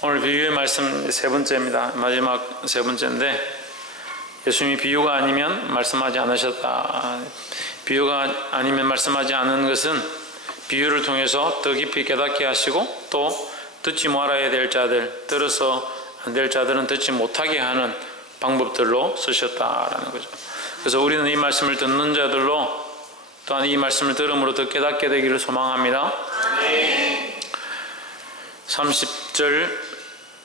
오늘 비유의 말씀 세 번째입니다. 마지막 세 번째인데, 예수님이 비유가 아니면 말씀하지 않으셨다. 비유가 아니면 말씀하지 않는 것은 비유를 통해서 더 깊이 깨닫게 하시고, 또 듣지 말아야 될 자들, 들어서 안 될 자들은 듣지 못하게 하는 방법들로 쓰셨다라는 거죠. 그래서 우리는 이 말씀을 듣는 자들로, 또한 이 말씀을 들음으로 더 깨닫게 되기를 소망합니다. 30절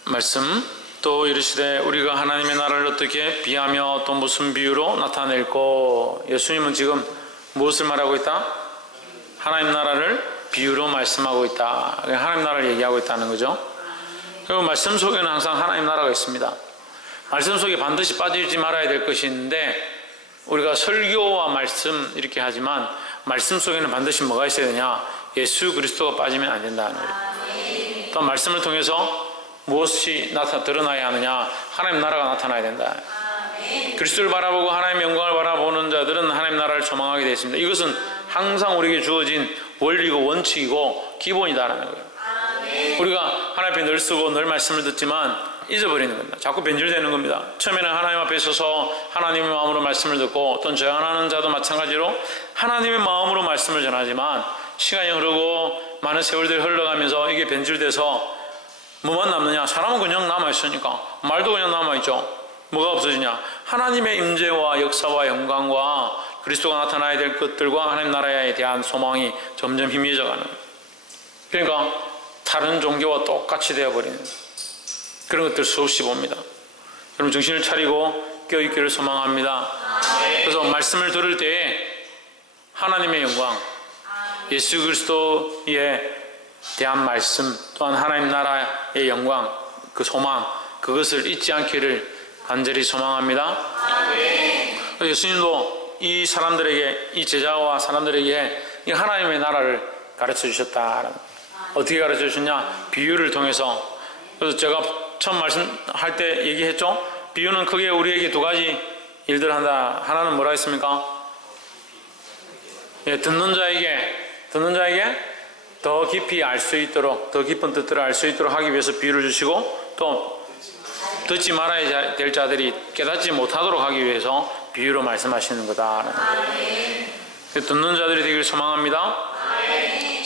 말씀, 또 이르시되 우리가 하나님의 나라를 어떻게 비하며 또 무슨 비유로 나타낼꼬. 예수님은 지금 무엇을 말하고 있다? 하나님 나라를 비유로 말씀하고 있다. 하나님 나라를 얘기하고 있다는 거죠. 그리고 말씀 속에는 항상 하나님 나라가 있습니다. 말씀 속에 반드시 빠지지 말아야 될 것이 있는데, 우리가 설교와 말씀 이렇게 하지만 말씀 속에는 반드시 뭐가 있어야 되냐? 예수 그리스도가 빠지면 안 된다는 거예요. 또 말씀을 통해서 무엇이 드러나야 하느냐? 하나님 나라가 나타나야 된다. 그리스도를 바라보고 하나님의 영광을 바라보는 자들은 하나님 나라를 소망하게 되어 있습니다. 이것은 항상 우리에게 주어진 원리고 원칙이고 기본이다라는 거예요. 우리가 하나님 앞에 늘 쓰고 늘 말씀을 듣지만 잊어버리는 겁니다. 자꾸 변질되는 겁니다. 처음에는 하나님 앞에 서서 하나님의 마음으로 말씀을 듣고, 어떤 저항하는 자도 마찬가지로 하나님의 마음으로 말씀을 전하지만, 시간이 흐르고 많은 세월들이 흘러가면서 이게 변질돼서 뭐만 남느냐? 사람은 그냥 남아있으니까 말도 그냥 남아있죠. 뭐가 없어지냐? 하나님의 임재와 역사와 영광과 그리스도가 나타나야 될 것들과 하나님 나라에 대한 소망이 점점 희미해져가는 거예요. 그러니까 다른 종교와 똑같이 되어버리는 그런 것들 수없이 봅니다. 여러분 정신을 차리고 깨어있기를 소망합니다. 그래서 말씀을 들을 때에 하나님의 영광, 예수 그리스도에 대한 말씀, 또한 하나님 나라의 영광, 그 소망, 그것을 잊지 않기를 간절히 소망합니다. 예수님도 이 사람들에게, 이 제자와 사람들에게 이 하나님의 나라를 가르쳐 주셨다. 어떻게 가르쳐 주셨냐? 비유를 통해서. 그래서 제가 처음 말씀할 때 얘기했죠? 비유는 크게 우리에게 두 가지 일들을 한다. 하나는 뭐라 했습니까? 듣는 자에게 더 깊이 알 수 있도록, 더 깊은 뜻들을 알 수 있도록 하기 위해서 비유를 주시고, 또 듣지 말아야 될 자들이 깨닫지 못하도록 하기 위해서 비유로 말씀하시는 거다. 듣는 자들이 되기를 소망합니다.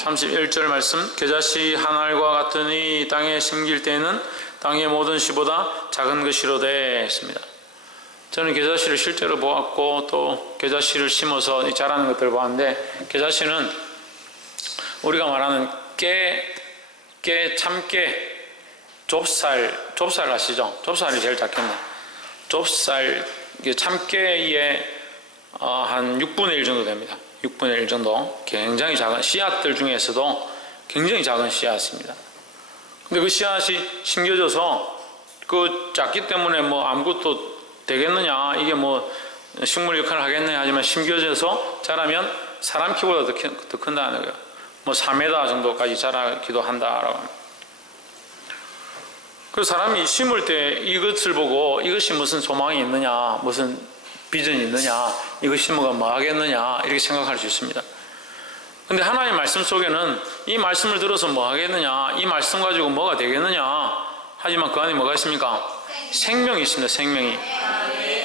31절 말씀, 겨자씨 한 알과 같으니 땅에 심길 때에는 땅의 모든 씨보다 작은 것이로되 했습니다. 저는 겨자씨를 실제로 보았고, 또 겨자씨를 심어서 자라는 것들을 보았는데, 겨자씨는 우리가 말하는 참깨, 좁쌀 아시죠? 좁쌀이 제일 작겠네. 좁쌀, 참깨의 한 6분의 1 정도 됩니다. 6분의 1 정도. 굉장히 작은 씨앗들 중에서도 굉장히 작은 씨앗입니다. 근데 그 씨앗이 심겨져서 그 작기 때문에 뭐 아무것도 되겠느냐, 이게 뭐 식물 역할을 하겠느냐 하지만 심겨져서 자라면 사람 키보다 더 큰다는 거예요. 뭐 4m 정도까지 자라기도 한다라고 합니다. 그 사람이 심을 때 이것을 보고 이것이 무슨 소망이 있느냐, 무슨 비전이 있느냐, 이거 심으면 뭐 하겠느냐, 이렇게 생각할 수 있습니다. 근데 하나님의 말씀 속에는 이 말씀을 들어서 뭐 하겠느냐, 이 말씀 가지고 뭐가 되겠느냐, 하지만 그 안에 뭐가 있습니까? 생명이 있습니다. 생명이.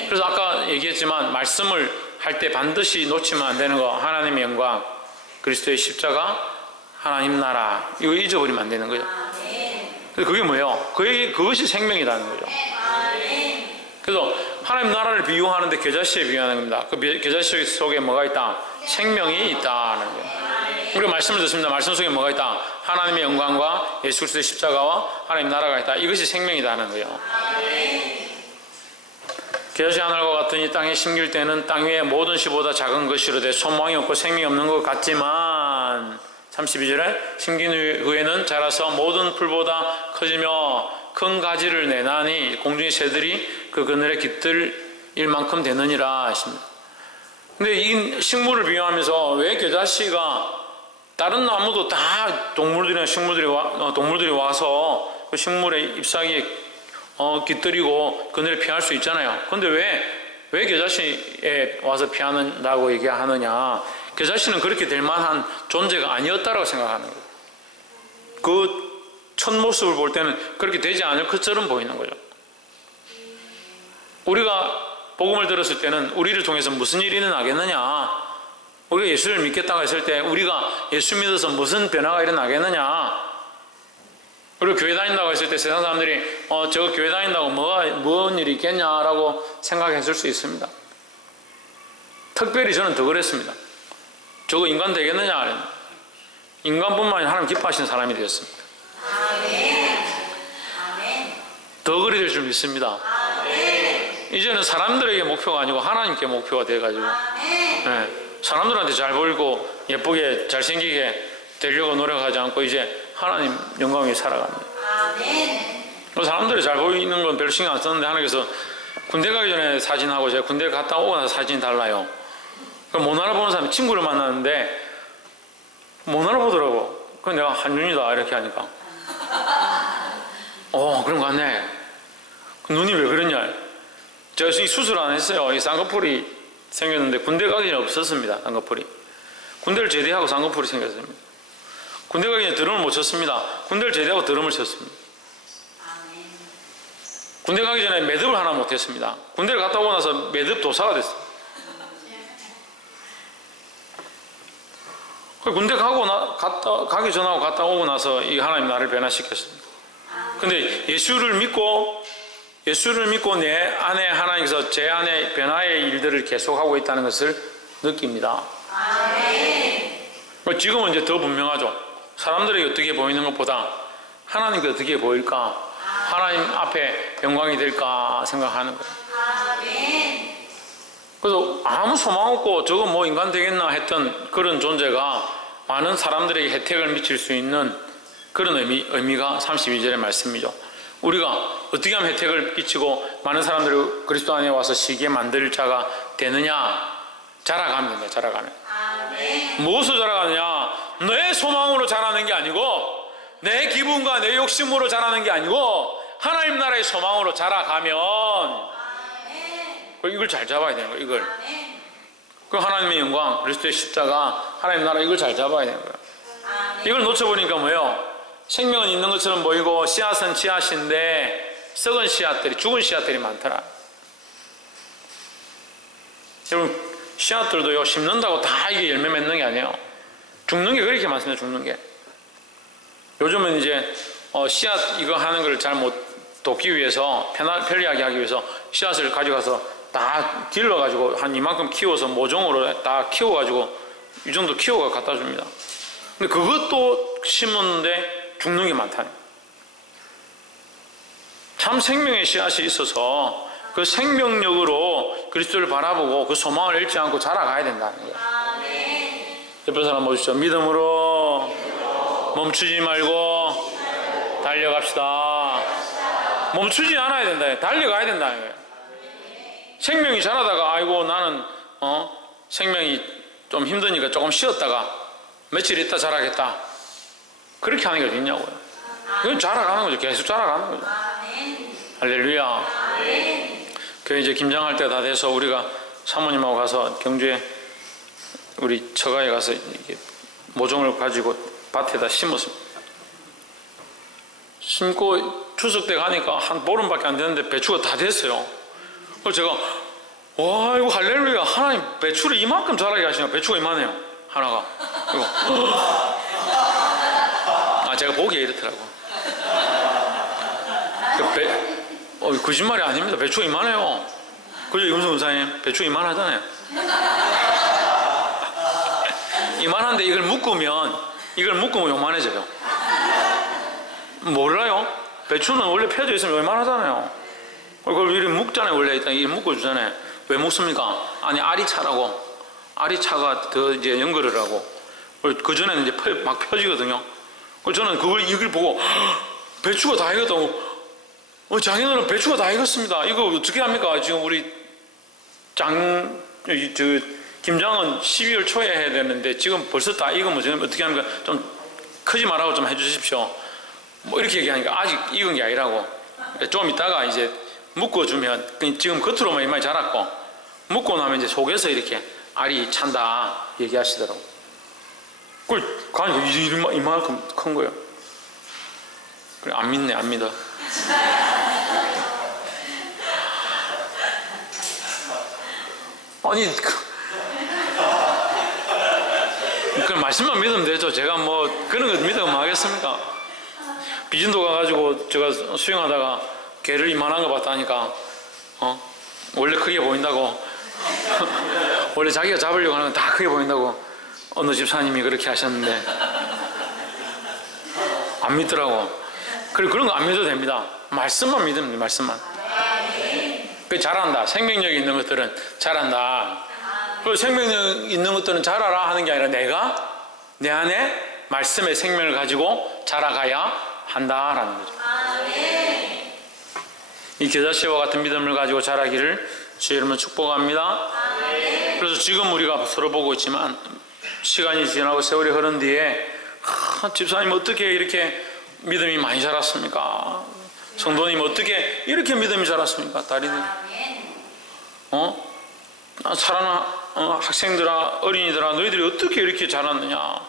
그래서 아까 얘기했지만 말씀을 할 때 반드시 놓치면 안 되는 거, 하나님의 영광, 그리스도의 십자가, 하나님 나라, 이거 잊어버리면 안 되는 거죠. 그게 뭐예요? 그것이 생명이라는 거죠. 그래서 하나님 나라를 비유하는데 겨자씨에 비유하는 겁니다. 그 겨자씨 속에 뭐가 있다? 생명이 있다는 거예요. 우리가 말씀을 듣습니다. 말씀 속에 뭐가 있다? 하나님의 영광과 예수 그리스도의 십자가와 하나님 나라가 있다. 이것이 생명이라는 거예요. 겨자씨 하늘과 같으니 땅에 심길 때는 땅 위의 모든 씨보다 작은 것이로되 소망이 없고 생명이 없는 것 같지만, 32절에 심긴 후에는 자라서 모든 풀보다 커지며 큰 가지를 내나니 공중의 새들이 그 그늘에 깃들일 만큼 되느니라 하십니다. 근데 이 식물을 비유하면서 왜 겨자씨가, 다른 나무도 다 동물들이나 동물들이 와서 그 식물의 잎사귀에 깃들이고 그늘에 피할 수 있잖아요. 근데 왜 겨자씨에 와서 피한다고 얘기하느냐? 겨자씨는 그렇게 될 만한 존재가 아니었다고 생각하는 거예요. 그 첫 모습을 볼 때는 그렇게 되지 않을 것처럼 보이는 거죠. 우리가 복음을 들었을 때는 우리를 통해서 무슨 일이 일어나겠느냐, 우리가 예수를 믿겠다고 했을 때 우리가 예수 믿어서 무슨 변화가 일어나겠느냐, 그리고 교회 다닌다고 했을 때 세상 사람들이 저 교회 다닌다고 무슨 일이 있겠냐라고 생각했을 수 있습니다. 특별히 저는 더 그랬습니다. 저거 인간 되겠느냐, 인간뿐만 아니라 하나님 기뻐하시는 사람이 되었습니다. 더 그리 될 줄 믿습니다. 이제는 사람들에게 목표가 아니고 하나님께 목표가 돼가지고, 사람들한테 잘 보이고 예쁘게 잘생기게 되려고 노력하지 않고 이제 하나님 영광에 살아갑니다. 사람들이 잘 보이는 건 별 신경 안 썼는데 하나님께서 군대 가기 전에 사진하고 제가 군대 갔다 오고 나서 사진이 달라요. 못 알아보는 사람이 친구를 만났는데 못 알아보더라고. 그래서 내가 한윤이다 이렇게 하니까 그런 거 같네. 눈이 왜 그러냐, 제가 이 수술 안 했어요. 이 쌍꺼풀이 생겼는데 군대 가기 전에 없었습니다. 쌍꺼풀이. 군대를 제대하고 쌍꺼풀이 생겼습니다. 군대 가기 전에 드럼을 못 쳤습니다. 군대를 제대하고 드럼을 쳤습니다. 군대 가기 전에 매듭을 하나 못했습니다. 군대를 갔다 오고 나서 매듭 도사가 됐어요. 군대 가기 전하고 갔다 오고 나서 이 하나님 나를 변화시켰습니다. 근데 예수를 믿고 내 안에 하나님께서 제 안에 변화의 일들을 계속하고 있다는 것을 느낍니다. 지금은 이제 더 분명하죠. 사람들에게 어떻게 보이는 것보다 하나님께 어떻게 보일까, 하나님 앞에 영광이 될까 생각하는 거예요. 그래서 아무 소망 없고 저거 뭐 인간 되겠나 했던 그런 존재가 많은 사람들에게 혜택을 미칠 수 있는 그런 의미가 32절의 말씀이죠. 우리가 어떻게 하면 혜택을 끼치고 많은 사람들이 그리스도 안에 와서 쉬게 만들 자가 되느냐, 자라가면 된다. 자라가면. 무엇으로 자라가느냐, 내 소망으로 자라는 게 아니고 내 기분과 내 욕심으로 자라는 게 아니고 하나님 나라의 소망으로 자라가면 이걸 잘 잡아야 되는 거예요. 이걸. 그 하나님의 영광, 그리스도의 십자가, 하나님 나라, 이걸 잘 잡아야 되는 거예요. 이걸 놓쳐보니까 뭐예요? 생명은 있는 것처럼 보이고 씨앗은 씨앗인데 썩은 씨앗들이, 죽은 씨앗들이 많더라. 여러분, 씨앗들도요, 심는다고 다 이게 열매 맺는 게 아니에요. 죽는 게 그렇게 많습니다. 죽는 게. 요즘은 이제 씨앗 이거 하는 걸 잘 못 돕기 위해서, 편리하게 하기 위해서 씨앗을 가져가서 다 길러가지고 한 이만큼 키워서 모종으로 다 키워가지고 이 정도 키워가 갖다 줍니다. 근데 그것도 심었는데 죽는 게 많다니. 참 생명의 씨앗이 있어서 그 생명력으로 그리스도를 바라보고 그 소망을 잃지 않고 자라가야 된다는 거예요. 옆에 사람 보시죠. 믿음으로 멈추지 말고 달려갑시다. 멈추지 않아야 된다. 달려가야 된다는 거예요. 생명이 자라다가 아이고 나는 생명이 좀 힘드니까 조금 쉬었다가 며칠 있다 자라겠다, 그렇게 하는 게 어디 있냐고요. 이건 자라가는 거죠. 계속 자라가는 거죠. 할렐루야. 교회 이제 김장할 때 다 돼서 우리가 사모님하고 가서 경주에 우리 처가에 가서 이렇게 모종을 가지고 밭에다 심었습니다. 심고 추석 때 가니까 한 보름밖에 안 되는데 배추가 다 됐어요. 그래서 제가 와, 이거 할렐루야, 하나님 배추를 이만큼 자라게 하시나. 배추가 이만해요, 하나가. 이거. 제가 보기에 이렇더라고. 거짓말이 아닙니다. 배추가 이만해요. 그죠, 이문수 목사님? 배추가 이만하잖아요. 이만한데 이걸 묶으면 요만해져요. 몰라요? 배추는 원래 펴져 있으면 요만하잖아요. 그걸 이렇게 묶잖아요. 원래 일단 이렇게 묶어주잖아요. 왜 묶습니까? 아니, 알이 차가 더 이제 연결을 하고, 그 전에는 이제 막 펴지거든요. 그래서 저는 이걸 보고 배추가 다 익었다고. 장인어른 배추가 다 익었습니다. 이거 어떻게 합니까? 지금 우리 김장은 12월 초에 해야 되는데 지금 벌써 다 익으면 지금 어떻게 합니까? 좀 크지 말라고 좀 해주십시오. 뭐 이렇게 얘기하니까 아직 익은 게 아니라고. 좀 이따가 이제 묶어주면, 지금 겉으로만 이만히 자랐고 묶고 나면 이제 속에서 이렇게 알이 찬다 얘기하시더라고. 그걸 가니까 이만큼 큰 거예요. 그래, 안 믿네, 안 믿어. 아니, 그 말씀만 믿으면 되죠. 제가 뭐 그런 거 믿으면 하겠습니까? 비진도 가가지고 제가 수영하다가 개를 이만한 거 봤다니까, 원래 크게 보인다고. 원래 자기가 잡으려고 하는 건 다 크게 보인다고 어느 집사님이 그렇게 하셨는데 안 믿더라고. 그런 거 안 믿어도 됩니다. 말씀만 믿으면 돼요. 말씀만. 그 잘한다. 생명력 있는 것들은 잘한다. 그 생명력 있는 것들은 잘하라 하는 게 아니라 내가 내 안에 말씀의 생명을 가지고 자라가야 한다라는 거죠. 이 겨자씨와 같은 믿음을 가지고 자라기를 주의 이름으로 축복합니다. 그래서 지금 우리가 서로 보고 있지만 시간이 지나고 세월이 흐른 뒤에 집사님 어떻게 이렇게 믿음이 많이 자랐습니까? 성도님 어떻게 이렇게 믿음이 자랐습니까? 다리들 사랑하는 학생들아 어린이들아 너희들이 어떻게 이렇게 자랐느냐?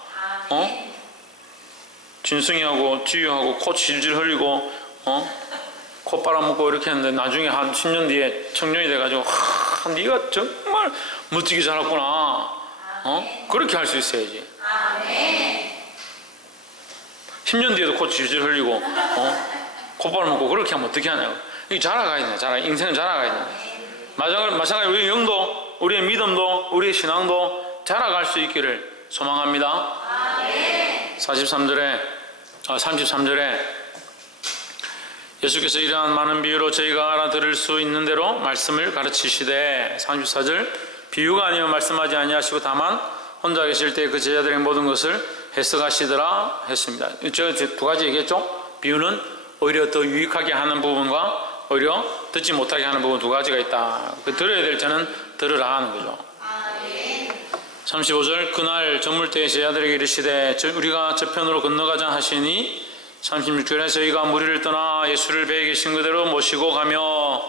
진승이하고 지유하고 코 질질 흘리고 콧바람 먹고 이렇게 했는데 나중에 한 10년 뒤에 청년이 돼가지고 네가 정말 멋지게 자랐구나. 그렇게 할 수 있어야지. 10년 뒤에도 코 질질 흘리고 콧바람 먹고 그렇게 하면 어떻게 하냐고. 이게 자라가야 돼. 인생은 자라가야 돼. 마찬가지로 우리의 영도, 우리의 믿음도, 우리의 신앙도 자라갈 수 있기를 소망합니다. 33절에 예수께서 이러한 많은 비유로 저희가 알아들을 수 있는 대로 말씀을 가르치시되 34절 비유가 아니면 말씀하지 아니하시고 다만 혼자 계실 때 그 제자들의 모든 것을 해석하시더라 했습니다. 제가 두 가지 얘기했죠. 비유는 오히려 더 유익하게 하는 부분과 오히려 듣지 못하게 하는 부분 두 가지가 있다. 들어야 될 때는 들으라 하는 거죠. 35절 그날 저물 때에 제자들에게 이르시되 우리가 저편으로 건너가자 하시니 36절에 저희가 무리를 떠나 예수를 배에 계신 그대로 모시고 가며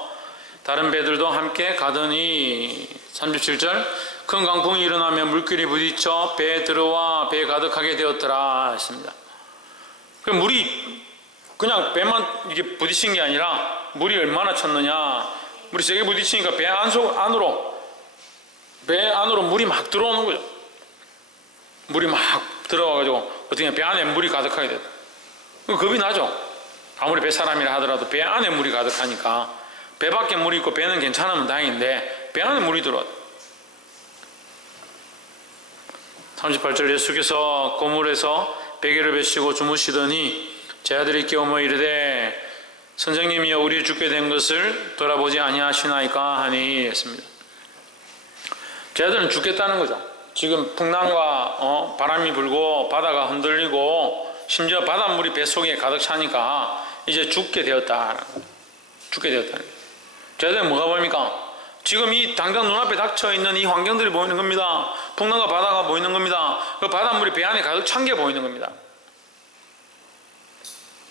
다른 배들도 함께 가더니 37절 큰 강풍이 일어나며 물길이 부딪혀 배에 들어와 배에 가득하게 되었더라 했습니다. 물이 그냥 배만 이게 부딪힌 게 아니라 물이 얼마나 쳤느냐. 물이 세게 부딪히니까 배 안으로 물이 막 들어오는 거죠. 물이 막 들어와가지고 어떻게 배 안에 물이 가득하게 됐다. 겁이 나죠. 아무리 뱃사람이라 하더라도 배 안에 물이 가득하니까. 배 밖에 물이 있고 배는 괜찮으면 다행인데 배 안에 물이 들어왔다. 38절 예수께서 고물에서 베개를 베시고 주무시더니 제자들이 깨우며 이르되 선생님이여 우리 죽게 된 것을 돌아보지 아니하시나이까 하니 했습니다. 제자들은 죽겠다는 거죠. 지금 풍랑과 바람이 불고 바다가 흔들리고 심지어 바닷물이 뱃속에 가득 차니까 이제 죽게 되었다는 거예요. 죽게 되었다는 거예요. 제자들은 뭐가 보입니까? 지금 이 당장 눈앞에 닥쳐있는 이 환경들이 보이는 겁니다. 풍랑과 바다가 보이는 겁니다. 그 바닷물이 배 안에 가득 찬 게 보이는 겁니다.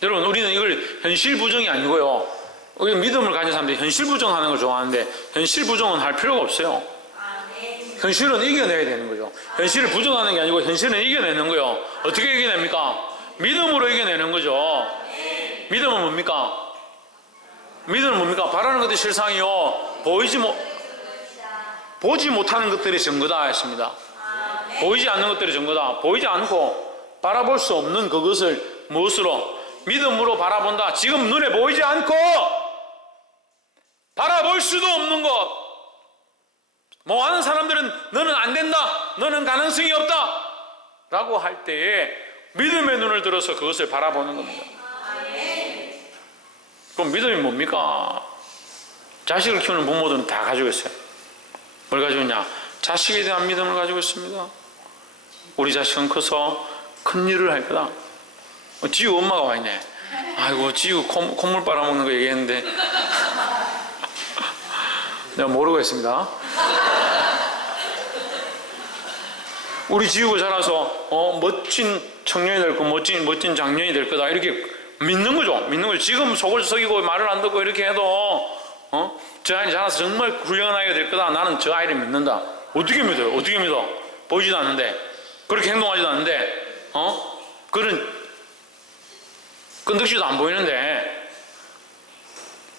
여러분 우리는 이걸 현실 부정이 아니고요. 우리 믿음을 가진 사람들이 현실 부정하는 걸 좋아하는데 현실 부정은 할 필요가 없어요. 현실은 이겨내야 되는 거죠. 현실을 부정하는 게 아니고 현실은 이겨내는 거예요. 어떻게 이겨냅니까? 믿음으로 이겨내는 거죠. 믿음은 뭡니까? 믿음은 뭡니까? 바라는 것들이 실상이요 보지 못하는 것들이 증거다 했습니다. 보이지 않는 것들이 증거다. 보이지 않고 바라볼 수 없는 그것을 무엇으로? 믿음으로 바라본다. 지금 눈에 보이지 않고 바라볼 수도 없는 것. 뭐 하는 사람들은 너는 안 된다, 너는 가능성이 없다 라고 할 때에 믿음의 눈을 들어서 그것을 바라보는 겁니다. 그럼 믿음이 뭡니까? 자식을 키우는 부모들은 다 가지고 있어요. 뭘 가지고 있냐? 자식에 대한 믿음을 가지고 있습니다. 우리 자식은 커서 큰 일을 할 거다. 지우 엄마가 와 있네. 아이고 지우 콧물 빨아먹는 거 얘기했는데 내가 모르고 했습니다. 우리 지우가 자라서 멋진 청년이 될 거, 멋진 장년이 될 거다 이렇게 믿는 거죠. 믿는 거죠. 지금 속을 썩이고 말을 안 듣고 이렇게 해도 저 아이 자라서 정말 훌륭한 아이가 될 거다. 나는 저 아이를 믿는다. 어떻게 믿어요? 어떻게 믿어? 보이지도 않는데, 그렇게 행동하지도 않는데, 그런 끈덕지도 안 보이는데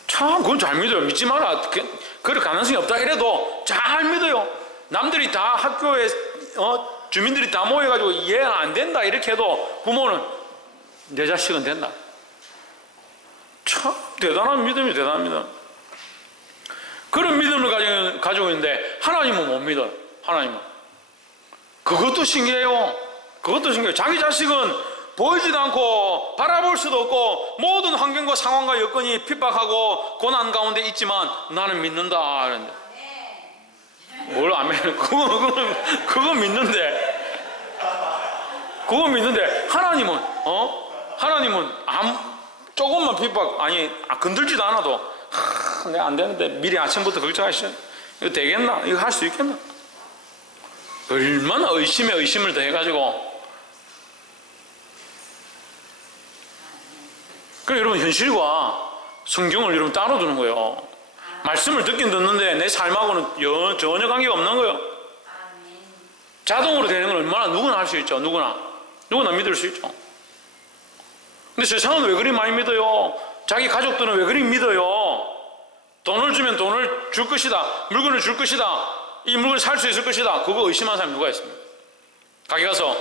참 그건 잘 믿어요. 믿지 마라. 그럴 가능성이 없다 이래도 잘 믿어요. 남들이 다 학교에 주민들이 다 모여가지고 이해가 안 된다 이렇게 해도 부모는 내 자식은 된다. 참 대단한 믿음이 대단합니다. 그런 믿음을 가지고 있는데 하나님은 못 믿어요. 하나님은. 그것도 신기해요. 그것도 신기해요. 자기 자식은 보이지도 않고 바라볼 수도 없고 모든 환경과 상황과 여건이 핍박하고 고난 가운데 있지만 나는 믿는다. 그런데 뭘 아멘? 그거 믿는데. 그거 믿는데 하나님은 하나님은 조금만 핍박 건들지도 않아도 내가 안 되는데 미리 아침부터 걱정하시죠. 이거 되겠나? 이거 할 수 있겠나? 얼마나 의심에 의심을 더해가지고. 그럼 여러분 현실과 성경을 여러분 따로 두는 거예요. 말씀을 듣긴 듣는데 내 삶하고는 전혀 관계가 없는 거예요. 자동으로 되는 건 얼마나 누구나 할 수 있죠. 누구나 믿을 수 있죠. 근데 세상은 왜 그리 많이 믿어요? 자기 가족들은 왜 그리 믿어요? 돈을 주면 돈을 줄 것이다. 물건을 줄 것이다. 이 물건을 살 수 있을 것이다. 그거 의심한 사람이 누가 있습니까? 가게 가서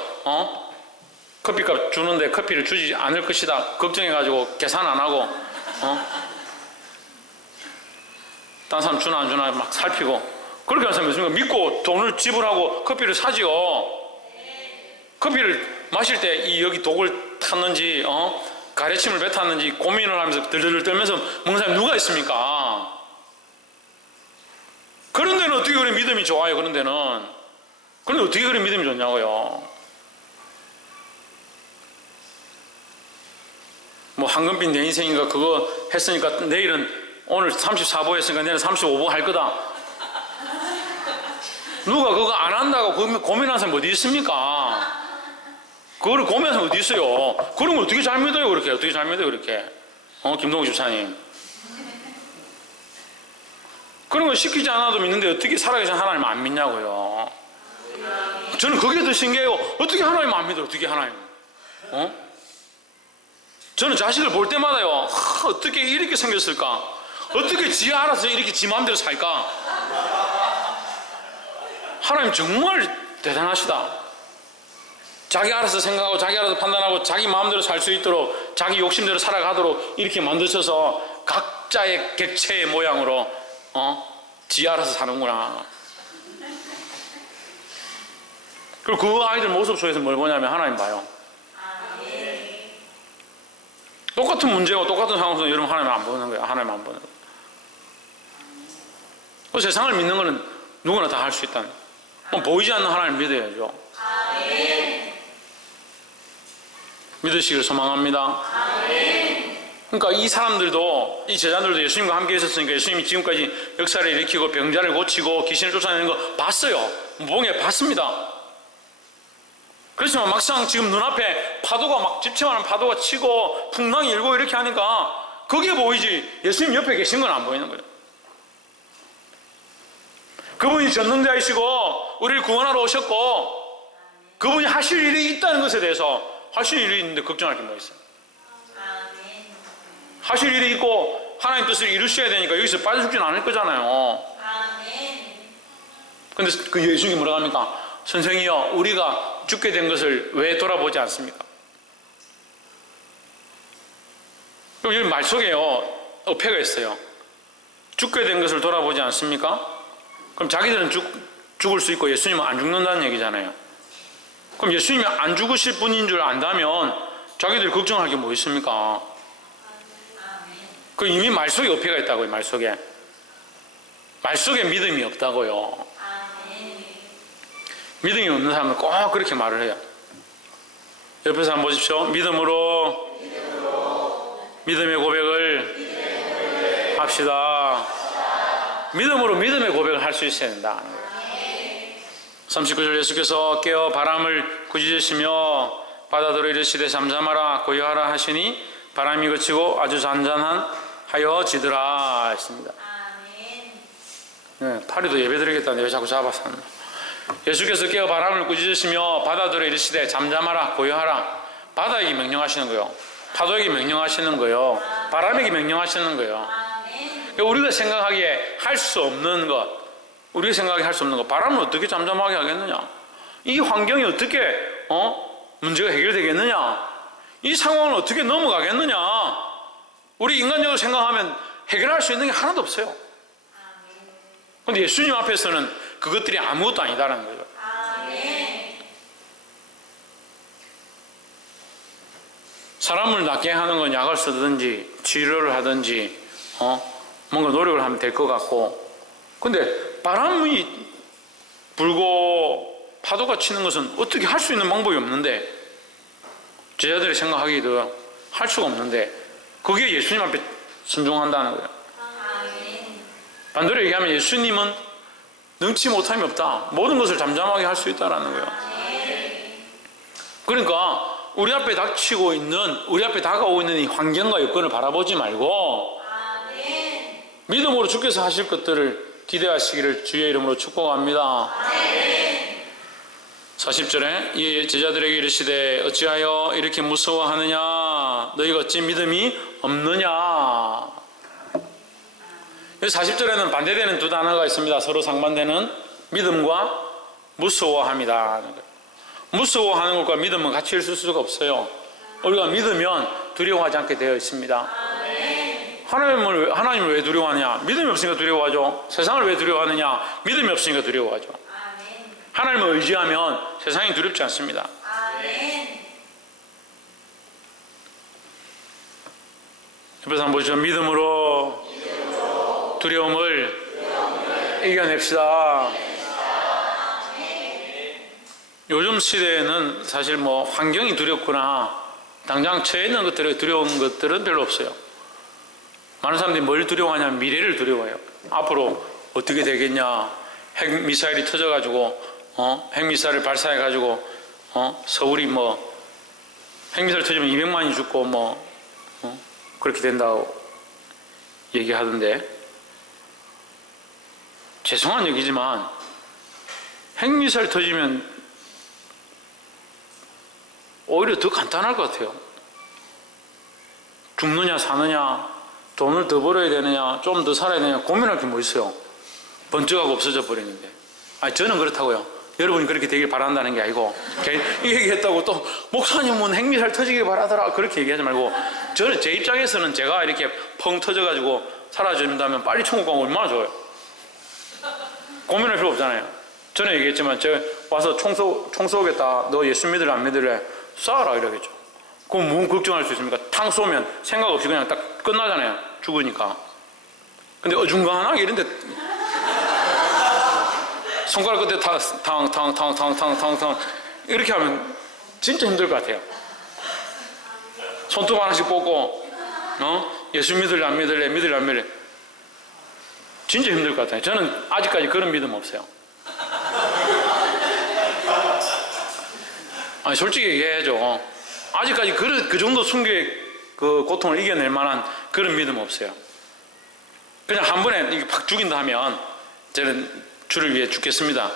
커피값 주는데 커피를 주지 않을 것이다. 걱정해가지고 계산 안 하고 딴 사람 주나 안 주나 막 살피고 그렇게 하는 사람이 있습니까? 믿고 돈을 지불하고 커피를 사지요. 커피를 마실 때 이 여기 독을 탔는지 가래침을 뱉었는지 고민을 하면서 들들 떨면서 먹는 사람이 누가 있습니까? 그런 데는 어떻게 그래 믿음이 좋아요? 그런데 어떻게 그래 믿음이 좋냐고요? 뭐 황금빛 내 인생인가 그거 했으니까 내일은 오늘 34보 했으니까 내일은 35보 할 거다. 누가 그거 안 한다고 고민하는 사람이 어디 있습니까? 그거를 고민하는 사람이 어디 있어요? 그런 걸 어떻게 잘 믿어요 그렇게? 어떻게 잘 믿어요 그렇게? 김동욱 집사님 그런 걸 시키지 않아도 믿는데 어떻게 살아계신 하나님 안 믿냐고요? 저는 그게 더 신기해요. 어떻게 하나님 안 믿어요? 어떻게 하나님? 저는 자식을 볼 때마다요, 어떻게 이렇게 생겼을까? 어떻게 지 알아서 이렇게 지 마음대로 살까? 하나님 정말 대단하시다. 자기 알아서 생각하고 자기 알아서 판단하고 자기 마음대로 살 수 있도록 자기 욕심대로 살아가도록 이렇게 만드셔서 각자의 객체의 모양으로 지 알아서 사는구나. 그리고 그 아이들 모습 속에서 뭘 보냐면 하나님 봐요. 똑같은 문제고 똑같은 상황 속에서 여러분 하나님 안 보는 거예요. 하나님 안 보는 거예요. 그 세상을 믿는 거는 누구나 다 할 수 있다는 거예요. 그럼 보이지 않는 하나님 믿어야죠. 믿으시기를 소망합니다. 그러니까 이 사람들도 이 제자들도 예수님과 함께 있었으니까 예수님이 지금까지 역사를 일으키고 병자를 고치고 귀신을 쫓아내는 거 봤어요. 몽에 봤습니다. 그렇지만 막상 지금 눈앞에 파도가 막 집채만한 파도가 치고 풍랑이 일고 이렇게 하니까 그게 보이지 예수님 옆에 계신 건 안 보이는 거예요. 그분이 전능자이시고 우리를 구원하러 오셨고 그분이 하실 일이 있다는 것에 대해서 하실 일이 있는데 걱정할 게 뭐 있어요? 하실 일이 있고 하나님 뜻을 이루셔야 되니까 여기서 빠져 죽지는 않을 거잖아요. 근데 그 예수님이 뭐라고 합니까? 선생이여 우리가 죽게 된 것을 왜 돌아보지 않습니까? 여기 말 속에요 어폐가 있어요. 죽게 된 것을 돌아보지 않습니까? 그럼 자기들은 죽을 수 있고 예수님은 안 죽는다는 얘기잖아요. 그럼 예수님이 안 죽으실 분인 줄 안다면 자기들이 걱정할 게 뭐 있습니까? 그 이미 말 속에 어폐가 있다고요. 말 속에 믿음이 없다고요. 믿음이 없는 사람은 꼭 그렇게 말을 해요. 옆에서 한번 보십시오. 믿음으로 믿음의 고백을 합시다. 믿음으로 믿음의 고백을 할 수 있어야 된다. 39절 예수께서 깨어 바람을 꾸짖으시며 바다더러 이르시되 잠잠하라 고요하라 하시니 바람이 그치고 아주 잔잔하여지더라 했습니다. 네, 파리도 예배드리겠다는데 왜 자꾸 잡아서 하나. 예수께서 깨어 바람을 꾸짖으시며 바다더러 이르시되 잠잠하라 고요하라. 바다에게 명령하시는 거예요. 파도에게 명령하시는 거예요. 바람에게 명령하시는 거예요. 그러니까 우리가 생각하기에 할 수 없는 것, 우리가 생각하기에 할 수 없는 것, 바람을 어떻게 잠잠하게 하겠느냐? 이 환경이 어떻게 문제가 해결되겠느냐? 이 상황을 어떻게 넘어가겠느냐? 우리 인간적으로 생각하면 해결할 수 있는 게 하나도 없어요. 그런데 예수님 앞에서는 그것들이 아무것도 아니다라는 거죠. 사람을 낫게 하는 건 약을 쓰든지 치료를 하든지 뭔가 노력을 하면 될 것 같고, 근데 바람이 불고 파도가 치는 것은 어떻게 할 수 있는 방법이 없는데, 제자들이 생각하기도 할 수가 없는데, 그게 예수님 앞에 순종한다는 거예요. 반대로 얘기하면 예수님은 능치 못함이 없다, 모든 것을 잠잠하게 할 수 있다는 거예요. 그러니까 우리 앞에 닥치고 있는, 우리 앞에 다가오고 있는 이 환경과 여건을 바라보지 말고 믿음으로 주께서 하실 것들을 기대하시기를 주의 이름으로 축복합니다. 40절에 이 제자들에게 이르시되 어찌하여 이렇게 무서워하느냐? 너희가 어찌 믿음이 없느냐? 40절에는 반대되는 두 단어가 있습니다. 서로 상반되는 믿음과 무서워함이다. 무서워하는 것과 믿음은 같이 있을 수가 없어요. 우리가 믿으면 두려워하지 않게 되어 있습니다. 하나님을 왜 두려워하느냐? 믿음이 없으니까 두려워하죠. 세상을 왜 두려워하느냐? 믿음이 없으니까 두려워하죠. 하나님을 의지하면 세상이 두렵지 않습니다. 옆에서 한번 보시죠. 믿음으로 두려움을 이겨냅시다. 요즘 시대에는 사실 환경이 두렵거나 당장 처해 있는 것들에 두려운 것들은 별로 없어요. 많은 사람들이 뭘 두려워하냐면 미래를 두려워해요. 앞으로 어떻게 되겠냐? 핵미사일이 터져가지고 핵미사일을 발사해가지고 서울이 핵미사일 터지면 200만이 죽고 그렇게 된다고 얘기하던데, 죄송한 얘기지만 핵미사일 터지면 오히려 더 간단할 것 같아요. 죽느냐 사느냐, 돈을 더 벌어야 되느냐, 좀 더 살아야 되느냐 고민할 게 뭐 있어요. 번쩍하고 없어져 버리는데. 저는 그렇다고요. 여러분이 그렇게 되길 바란다는 게 아니고, 이 얘기했다고 또 목사님은 핵미사일 터지길 바라더라 그렇게 얘기하지 말고, 저는 제 입장에서는 제가 이렇게 펑 터져가지고 사라진다면 빨리 천국 가면 얼마나 좋아요. 고민할 필요 없잖아요. 전에 얘기했지만 제가 와서 총 쏘겠다, 너 예수 믿을래 안 믿을래? 쏴라 이러겠죠. 그럼 뭐 걱정할 수 있습니까? 탕 쏘면 생각 없이 그냥 딱 끝나잖아요. 죽으니까. 근데 어중간하게 이런데 손가락 끝에 탕 이렇게 하면 진짜 힘들 것 같아요. 손톱 하나씩 뽑고 예수 믿을래 안 믿을래, 믿을래 안 믿을래, 진짜 힘들 것 같아요. 저는 아직까지 그런 믿음 없어요. 솔직히 얘기해야죠. 아직까지 그 정도 순교의 그 고통을 이겨낼 만한 그런 믿음 없어요. 그냥 한 번에 이게 팍 죽인다 하면 저는 주를 위해 죽겠습니다.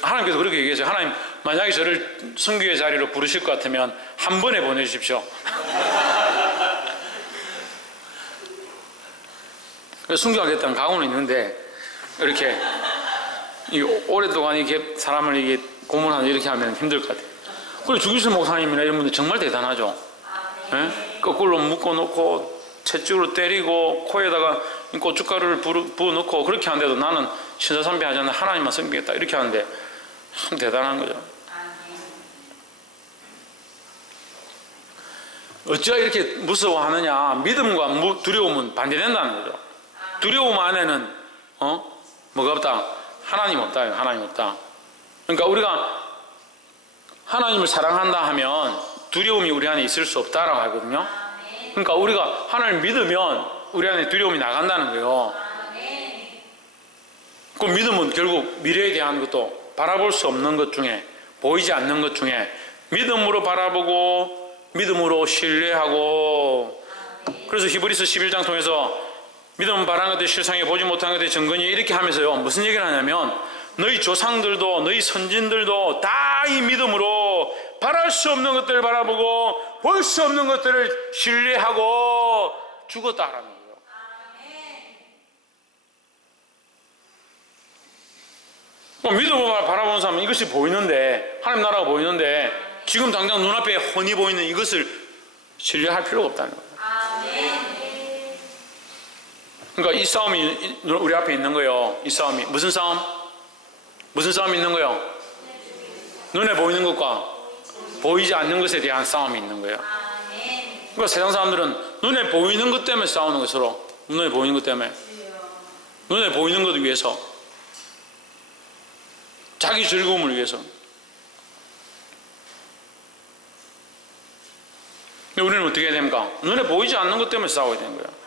하나님께서 그렇게 얘기했어요. 하나님, 만약에 저를 순교의 자리로 부르실 것 같으면 한 번에 보내주십시오. 순교하겠다는 각오는 있는데, 이렇게 오랫동안 이렇게 사람을 이게 고문하는 이렇게 하면 힘들 것 같아요. 그리고 주기수 목사님이나 이런 분들 정말 대단하죠. 예? 거꾸로 묶어놓고 채찍으로 때리고 코에다가 고춧가루를 부어놓고 그렇게 하는데도 나는 신사삼배 하지 않는 하나님만 섬기겠다 이렇게 하는데 참 대단한 거죠. 어찌가 이렇게 무서워하느냐? 믿음과 두려움은 반대된다는 거죠. 두려움 안에는 뭐가 없다? 하나님 없다. 하나님 없다. 그러니까 우리가 하나님을 사랑한다 하면 두려움이 우리 안에 있을 수 없다라고 하거든요. 그러니까 우리가 하나님을 믿으면 우리 안에 두려움이 나간다는 거예요. 그 믿음은 결국 미래에 대한 것도 바라볼 수 없는 것 중에, 보이지 않는 것 중에 믿음으로 바라보고 믿음으로 신뢰하고, 그래서 히브리서 11장 통해서 믿음은 바라는 것들 실상에 보지 못하는 것들 증거니 이렇게 하면서요, 무슨 얘기를 하냐면 너희 조상들도 너희 선진들도 다 이 믿음으로 바랄 수 없는 것들을 바라보고 볼 수 없는 것들을 신뢰하고 죽었다라는 거예요. 믿음으로 바라보는 사람은 이것이 보이는데, 하나님 나라가 보이는데 지금 당장 눈앞에 훤히 보이는 이것을 신뢰할 필요가 없다는 거예요. 그러니까 이 싸움이 우리 앞에 있는 거예요. 이 싸움이 무슨 싸움? 무슨 싸움이 있는 거예요? 눈에 보이는 것과 보이지 않는 것에 대한 싸움이 있는 거예요. 그러니까 세상 사람들은 눈에 보이는 것 때문에 싸우는 거예요. 서로 눈에 보이는 것 때문에, 눈에 보이는 것 위해서, 자기 즐거움을 위해서. 근데 우리는 어떻게 해야 됩니까? 눈에 보이지 않는 것 때문에 싸워야 되는 거예요.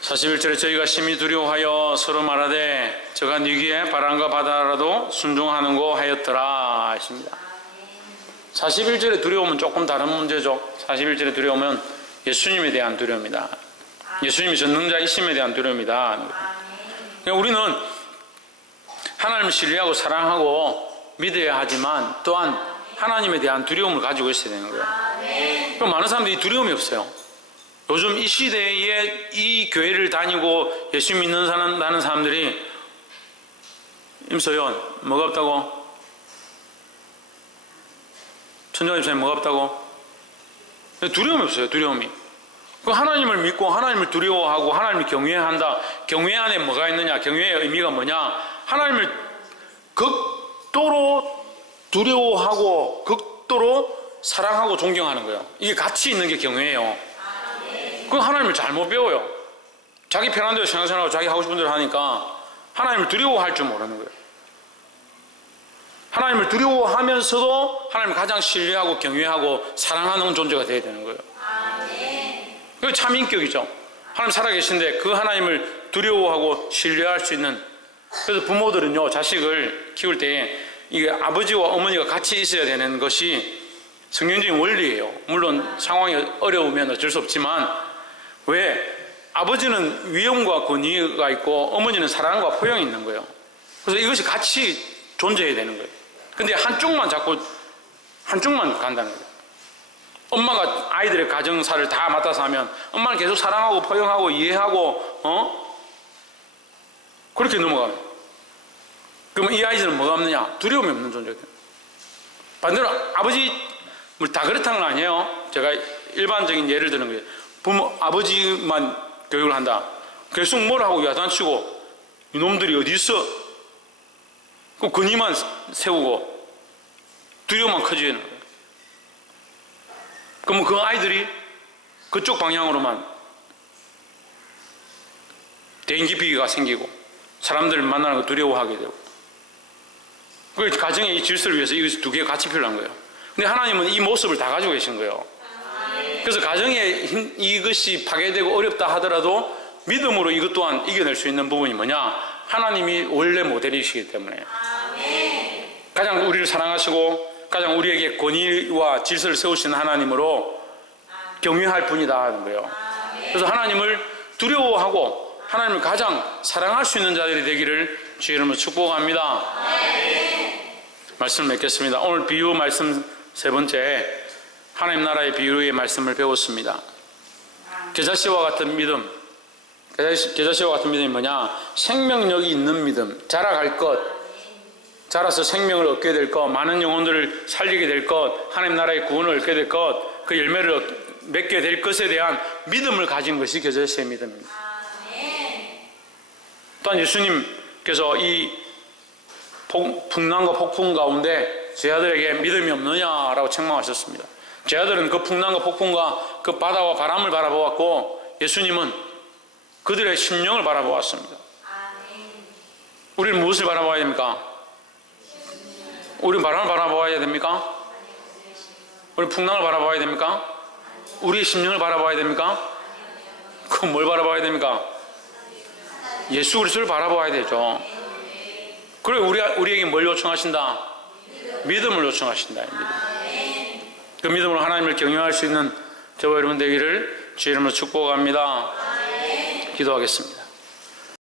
41절에 저희가 심히 두려워하여 서로 말하되 저가 네기에 바람과 바다라도 순종하는고 하였더라 했습니다. 41절의 두려움은 조금 다른 문제죠. 41절의 두려움은 예수님에 대한 두려움이다. 예수님이 전능자이심에 대한 두려움이다. 그러니까 우리는 하나님을 신뢰하고 사랑하고 믿어야 하지만 또한 하나님에 대한 두려움을 가지고 있어야 되는 거예요. 그럼 많은 사람들이 두려움이 없어요. 요즘 이 시대에 이 교회를 다니고 예수 믿는 나는 사람들이, 임소연 뭐가 없다고? 천정님 선생님 뭐가 없다고? 두려움이 없어요. 두려움이. 그 하나님을 믿고 하나님을 두려워하고 하나님을 경외한다. 경외 안에 뭐가 있느냐? 경외의 의미가 뭐냐? 하나님을 극도로 두려워하고 극도로 사랑하고 존경하는 거예요. 이게 같이 있는 게 경외예요. 그 하나님을 잘못 배워요. 자기 편한 대로 생각하고 자기 하고 싶은 대로 하니까 하나님을 두려워할 줄 모르는 거예요. 하나님을 두려워하면서도 하나님을 가장 신뢰하고 경외하고 사랑하는 존재가 되어야 되는 거예요. 그게 참 인격이죠. 하나님 살아계신데 그 하나님을 두려워하고 신뢰할 수 있는. 그래서 부모들은요, 자식을 키울 때 이게 아버지와 어머니가 같이 있어야 되는 것이 성경적인 원리예요. 물론 상황이 어려우면 어쩔 수 없지만, 왜? 아버지는 위엄과 권위가 있고 어머니는 사랑과 포용이 있는 거예요. 그래서 이것이 같이 존재해야 되는 거예요. 근데 한쪽만 간다는 거예요. 엄마가 아이들의 가정사를 다 맡아서 하면 엄마는 계속 사랑하고 포용하고 이해하고 그렇게 넘어가요. 그러면 이 아이들은 뭐가 없느냐? 두려움이 없는 존재가 돼요. 반대로 아버지 다 그렇다는 건 아니에요. 제가 일반적인 예를 드는 거예요. 부모 아버지만 교육을 한다. 계속 뭘 하고 야단치고 이놈들이 어디 있어? 그 근위만 세우고 두려움만 커지는 거예요. 그러면 그 아이들이 그쪽 방향으로만 대인 기피가 생기고 사람들을 만나는 거 두려워하게 되고, 그 가정의 이 질서를 위해서 이것이 두 개가 같이 필요한 거예요. 근데 하나님은 이 모습을 다 가지고 계신 거예요. 그래서 가정에 이것이 파괴되고 어렵다 하더라도 믿음으로 이것 또한 이겨낼 수 있는 부분이 뭐냐? 하나님이 원래 모델이시기 때문에 가장 우리를 사랑하시고 가장 우리에게 권위와 질서를 세우시는 하나님으로 경외할 분이다 하는 거예요. 그래서 하나님을 두려워하고 하나님을 가장 사랑할 수 있는 자들이 되기를 주의 이름으로 축복합니다. 말씀을 맺겠습니다. 오늘 비유 말씀 세 번째, 하나님 나라의 비유의 말씀을 배웠습니다. 겨자씨와 같은 믿음. 겨자씨와 같은 믿음이 뭐냐? 생명력이 있는 믿음. 자라갈 것, 자라서 생명을 얻게 될 것, 많은 영혼들을 살리게 될 것, 하나님 나라의 구원을 얻게 될 것, 그 열매를 맺게 될 것에 대한 믿음을 가진 것이 겨자씨의 믿음입니다. 또한 예수님께서 이 풍랑과 폭풍 가운데 제 아들에게 믿음이 없느냐라고 책망하셨습니다. 제 아들은 그 풍랑과 폭풍과 그 바다와 바람을 바라보았고, 예수님은 그들의 심령을 바라보았습니다. 우리는 무엇을 바라봐야 됩니까? 우리는 바람을 바라봐야 됩니까? 우리는 풍랑을 바라봐야 됩니까? 우리의 심령을 바라봐야 됩니까? 그건 뭘 바라봐야 됩니까? 예수 그리스도를 바라봐야 되죠. 그래 우리에게 뭘 요청하신다? 믿음을 요청하신다. 그 믿음으로 하나님을 경외할 수 있는 저와 여러분 되기를 주의 이름으로 축복합니다. 기도하겠습니다.